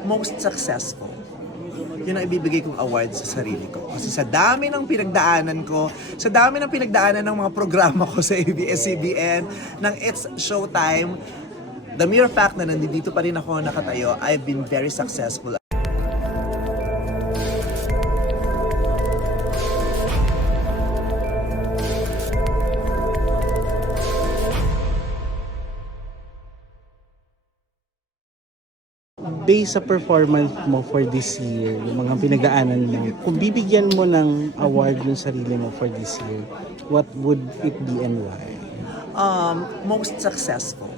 most successful. Yun ang ibibigay kong award sa sarili ko. Kasi sa dami ng pinagdaanan ko, sa dami ng pinagdaanan ng mga programa ko sa ABS-CBN, ng It's Showtime, the mere fact na nandito pa rin ako nakatayo, I've been very successful. Based sa performance mo for this year, yung mga pinagdaanan mo, kung bibigyan mo ng award yung sarili mo for this year, what would it be and why? um, most successful.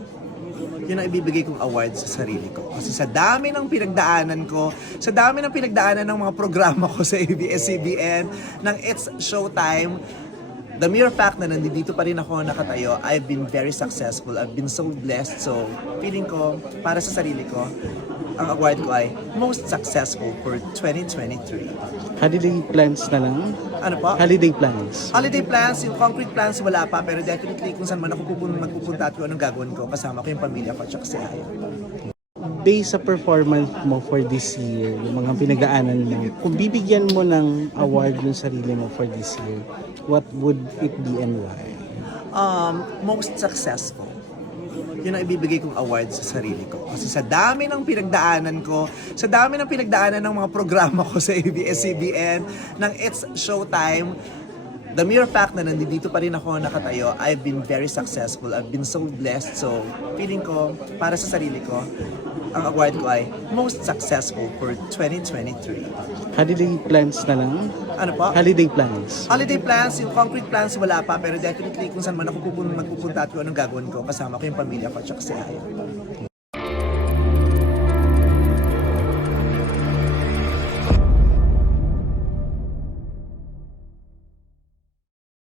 Yun ang ibibigay kong award sa sarili ko. Kasi sa dami ng pinagdaanan ko, sa dami ng pinagdaanan ng mga programa ko sa ABS-CBN, ng It's Showtime, the mere fact na nandito pa rin ako nakatayo, I've been very successful. I've been so blessed. So, feeling ko, para sa sarili ko, ang award ko ay most successful for 2023. Holiday plans na lang? Ano po? Holiday plans. Holiday plans, yung concrete plans wala pa, pero definitely kung saan man ako pupunta, magpupunta at kung anong gagawin ko, kasama ko yung pamilya ko at saka si Aya. Based sa performance mo for this year, yung mga pinagdaanan mo, kung bibigyan mo ng award yung sarili mo for this year, what would it be and why? Um, most successful. Yun ang ibibigay kong award sa sarili ko. Kasi sa dami ng pinagdaanan ko, sa dami ng pinagdaanan ng mga programa ko sa ABS-CBN, ng It's Showtime, the mere fact na nandito pa rin ako nakatayo, I've been very successful. I've been so blessed. So, feeling ko, para sa sarili ko, ang award ko ay most successful for 2023. Holiday plans na lang? Ano po? Holiday plans. Holiday plans, yung concrete plans wala pa, pero definitely kung saan man ako pupunta, magpupunta at kung anong gagawin ko, kasama ko yung pamilya ko at saka si Aya.